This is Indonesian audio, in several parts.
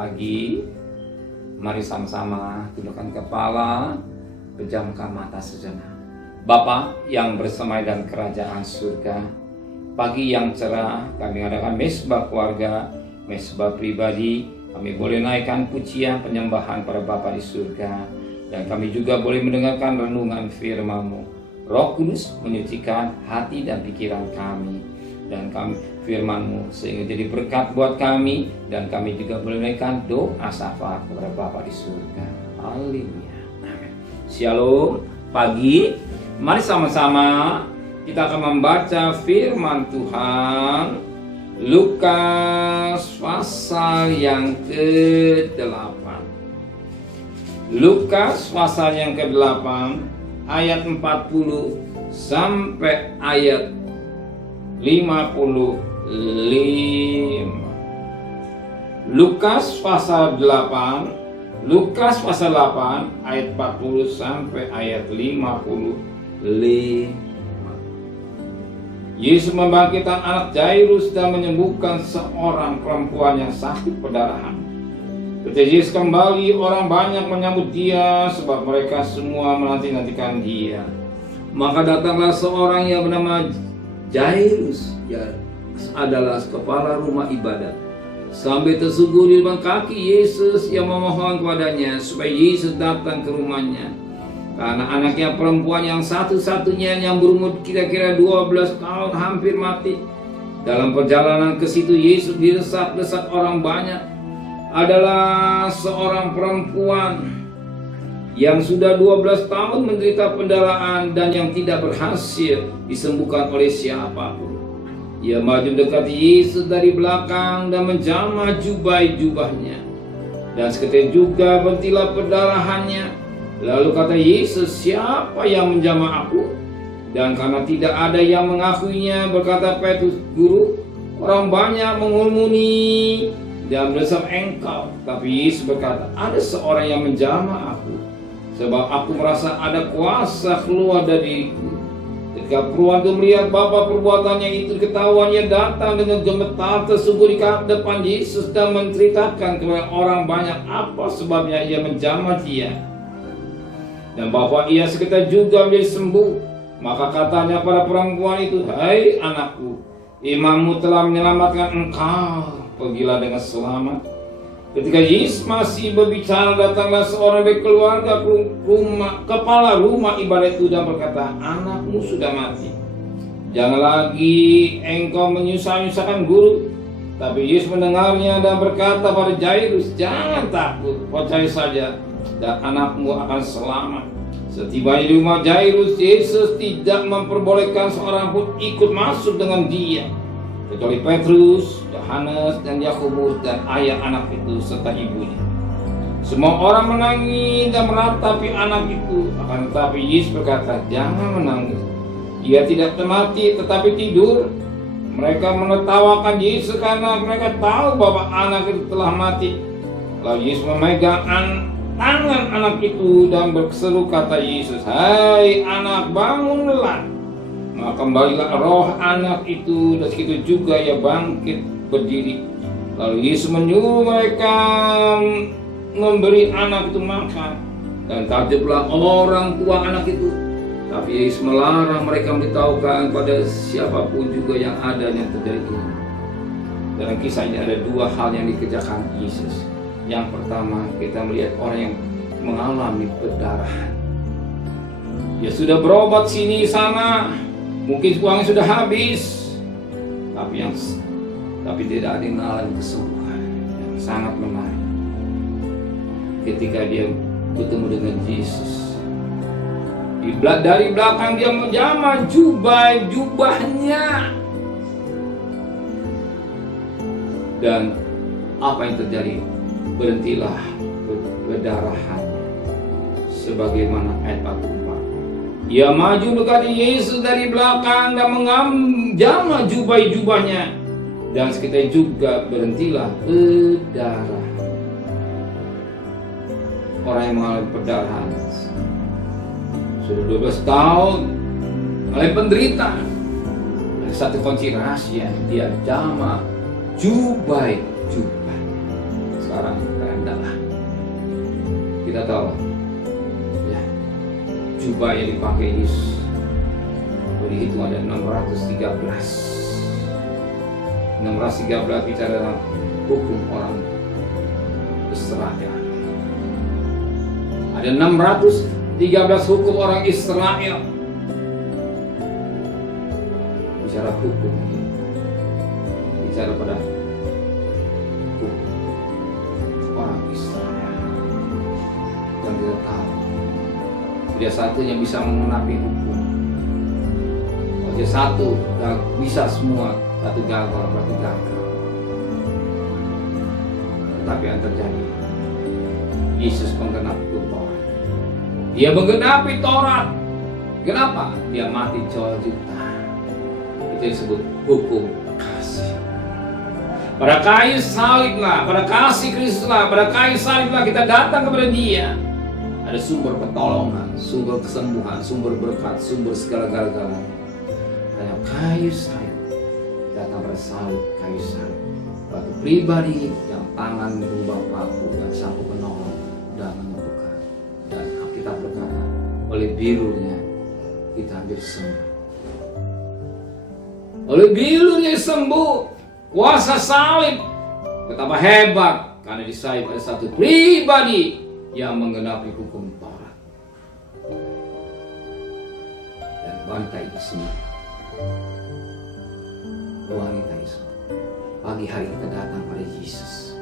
pagi. Mari sama-sama tundukkan kepala, pejamkan mata sejenak. Bapa yang bersemai dan kerajaan surga, pagi yang cerah kami adakan mesbah keluarga, mesbah pribadi. Kami boleh naikkan pujian penyembahan pada Bapa di surga, dan kami juga boleh mendengarkan renungan firman-Mu. Roh Kudus menyucikan hati dan pikiran kami, dan kami firman-Mu sehingga jadi berkat buat kami, dan kami juga boleh menaikkan doa syafaat kepada Bapa di surga. Haleluya. Amin. Shalom. Pagi, mari sama-sama kita akan membaca firman Tuhan Lukas pasal yang ke-8. Lukas pasal yang ke-8 ayat 40 sampai ayat 55. Lukas pasal 8 ayat 40 sampai ayat 55. Yesus membangkitkan anak Jairus dan menyembuhkan seorang perempuan yang sakit perdarahan. Ketika Yesus kembali, orang banyak menyambut dia sebab mereka semua menanti-nantikan dia. Maka datanglah seorang yang bernama Jairus, yang adalah kepala rumah ibadat, sampai tersungguh di depan kaki Yesus yang memohon kepadanya supaya Yesus datang ke rumahnya. Karena anaknya perempuan yang satu-satunya yang berumur kira-kira 12 tahun hampir mati. Dalam perjalanan ke situ Yesus didesak-desak orang banyak. Adalah seorang perempuan yang sudah 12 tahun menderita pendarahan dan yang tidak berhasil disembuhkan oleh siapapun. Ia maju mendekati Yesus dari belakang dan menjamah jubahnya. Dan seketika juga berhentilah perdarahannya. Lalu kata Yesus, siapa yang menjamah aku? Dan karena tidak ada yang mengakuinya, berkata Petrus, Guru, orang banyak mengurumuni dan mendesak engkau. Tapi Yesus berkata, ada seorang yang menjamah aku, sebab aku merasa ada kuasa keluar dari diriku. Ketika perempuan itu melihat Bapa perbuatannya itu ketahuan, ia datang dengan gemetar tersungguh di depan Yesus dan menceritakan kepada orang banyak apa sebabnya ia menjamah dia. Dan bahwa ia seketika juga menjadi sembuh. Maka katanya pada perempuan itu, hai anakku, imammu telah menyelamatkan engkau, pergilah dengan selamat. Ketika Yesus masih berbicara, datanglah seorang dari keluarga kepala rumah ibadat itu dan berkata, anakmu sudah mati. Jangan lagi engkau menyusahkan guru. Tapi Yesus mendengarnya dan berkata pada Jairus, jangan takut, percaya saja, dan anakmu akan selamat. Setibanya di rumah Jairus, Yesus tidak memperbolehkan seorang pun ikut masuk dengan dia, kecuali Petrus, Yohanes, dan Yakobus, dan ayah anak itu serta ibunya. Semua orang menangis dan meratapi anak itu. Akan tetapi Yesus berkata, jangan menangis. Ia tidak mati tetapi tidur. Mereka menertawakan Yesus karena mereka tahu bahwa anak itu telah mati. Lalu Yesus memegang tangan anak itu dan berseru, kata Yesus, hai anak, bangunlah. Maka kembalilah roh anak itu, dan segitu juga ia bangkit berdiri. Lalu Yesus menyuruh mereka memberi anak itu makan, dan takjublah orang tua anak itu. Tapi Yesus melarang mereka memberitahukan pada siapapun juga yang ada yang terjadi ini. Dalam kisah ini ada dua hal yang dikerjakan Yesus. Yang pertama, kita melihat orang yang mengalami perdarahan. Ya sudah berobat sini sana, mungkin uangnya sudah habis, tapi tidak ada yang mengalami kesembuhan yang sangat menarik. Ketika dia bertemu dengan Yesus, dari belakang dia menjamah jubahnya. Dan apa yang terjadi? Berhentilah perdarahannya, sebagaimana ayat 44. Ia maju mendekati Yesus dari belakang dan menjamah jubahnya, dan seketika juga berhentilah perdarahan. Orang yang mengalami perdarahan sudah 12 tahun mengalami penderitaan. Ada satu kunci rahasia, dia jama jubah. Sekarang Kita tahu ya, jubah yang dipakai Yesus dihitung ada 613 bicara dalam hukum orang Israel. Ada 613 hukum orang Israel. Bicara hukum, bicara pada hukum orang Israel. Dan kita tahu tidak satu yang bisa mengenapi hukum. Kalau satu gak bisa semua, satu gagal berarti gagal. Tetapi yang terjadi, Yesus menggenapi Taurat. Dia menggenapi Taurat. Kenapa? Dia mati jual juta. Itu disebut hukum kasih. Pada kayu saliblah, pada kasih Kristuslah, pada kayu saliblah kita datang kepada Dia. Ada sumber pertolongan, sumber kesembuhan, sumber berkat, sumber segala-galanya. Karena kayu salib, datang pada salib, kayu salib. Batu pribadi yang tangan berubah paku dan sapu penolong dan membuka. Dan kita berkata, oleh birunya kita hampir sembuh. Oleh birunya sembuh. Kuasa salib betapa hebat, karena di salib ada satu pribadi yang menggenapi hukum Taurat. Dan wanita itu semua. Wanita itu semua. Pagi hari kita datang pada Yesus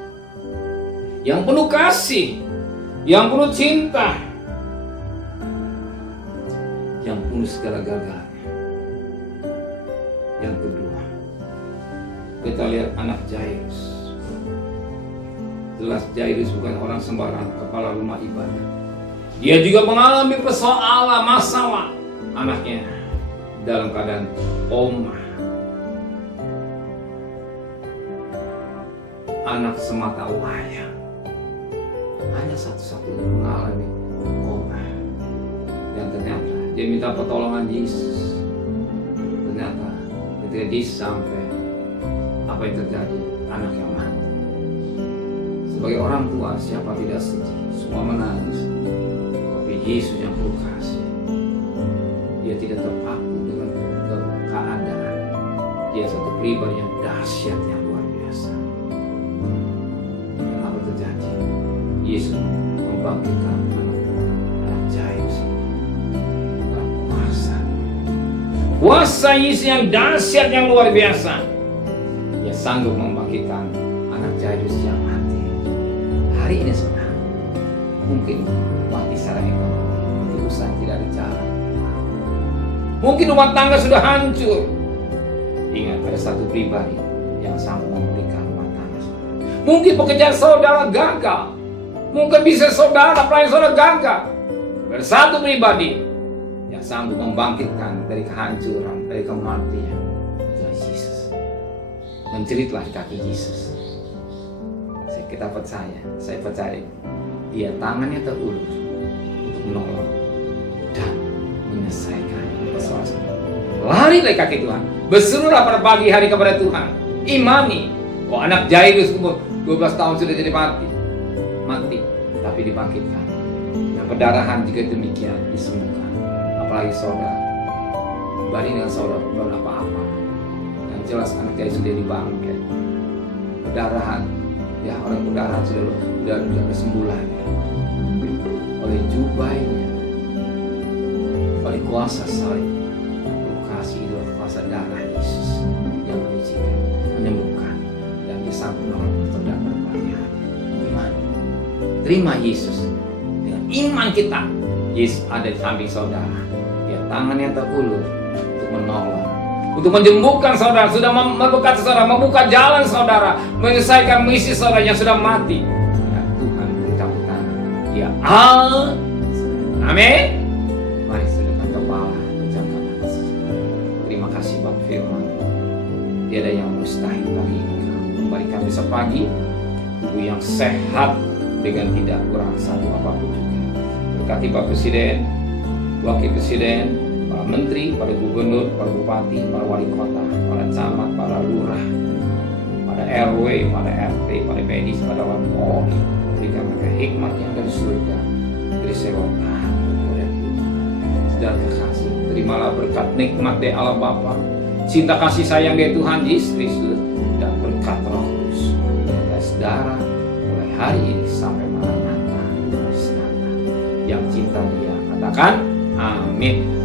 yang penuh kasih, yang penuh cinta, yang penuh segala-galanya. Yang kedua, kita lihat anak Jairus. Jelas Jairus bukan orang sembarang, kepala rumah ibadah. Dia juga mengalami persoalan, masalah. Anaknya dalam keadaan koma. Anak semata wayang, hanya satu-satunya mengalami koma. Dan ternyata dia minta pertolongan Yesus. Ternyata ketika Yesus sampai, apa yang terjadi? Anak yang mati. Sebagai orang tua, siapa tidak sedih? Semua menangis. Tapi Yesus yang penuh kasih, Dia tidak terpaku dengan keadaan. Dia satu pribadi yang dahsyat, yang luar biasa. Apa terjadi? Yesus membangkitkan anak Jairus dalam kuasa Yesus yang dahsyat, yang luar biasa. Dia sanggup membangkitkan anak Jairus yang mati. Hari ini saudara, mungkin mati secara ekonomi, urusan tidak ada jalan. Mungkin rumah tangga sudah hancur. Ingat, ada satu pribadi yang sanggup memberikan rumah tangga saudara. Mungkin pekerjaan saudara gagal. Mungkin bisnis saudara, pelayan saudara gagal. Ada satu pribadi yang sanggup membangkitkan dari kehancuran, dari kematian. Itulah Yesus. Menjeritlah di kaki Yesus. Saya percaya Dia tangannya terulur untuk menolong dan menyelesaikan persoalan. Lari dari kaki Tuhan, berserulah pada pagi hari kepada Tuhan. Imani, anak Jairus umur 12 tahun sudah jadi mati, tapi dibangkitkan. Yang perdarahan juga demikian disembuhkan. Apalagi saudara, banding dengan saudara belum apa-apa. Yang jelas anak Jairus sudah dibangkit. Perdarahan, ya orang perdarahan sudah sembuh lagi. Oleh jubahnya, oleh kuasa salib, kasih itu kuasa darah Yesus yang menyucikan, menyembuhkan, dan Dia sanggup menolong saudara pagi hari. Iman, terima Yesus. Dengan iman kita, Yesus ada di samping saudara. Dia tangannya terulur untuk menolong, untuk menyembuhkan saudara, sudah memberkati saudara, membuka jalan saudara, menyelesaikan misi saudara yang sudah mati. Ya, Tuhan beri tepuk tangan. Dia amin. Mari sundukkan kepala, ucapkan kasih. Terima kasih buat firman. Tiada yang mustahil bagi Engkau. Memberikan besok pagi tubuh yang sehat dengan tidak kurang satu apapun juga. Berkati Pak Presiden, Wakil Presiden, para menteri, para gubernur, para bupati, para wali kota, para camat, para lurah, para RW, para RT, para medis, para Polri. Berikan mereka hikmat yang dari surga Jadi saya takut kepada Tuhan. Saudara kekasih, terimalah berkat nikmat dari Allah Bapa, cinta kasih sayang dari Tuhan Yesus, dan berkat Roh Kudus dari saudara mulai hari ini sampai Maranatha. Yang cinta Dia katakan amin.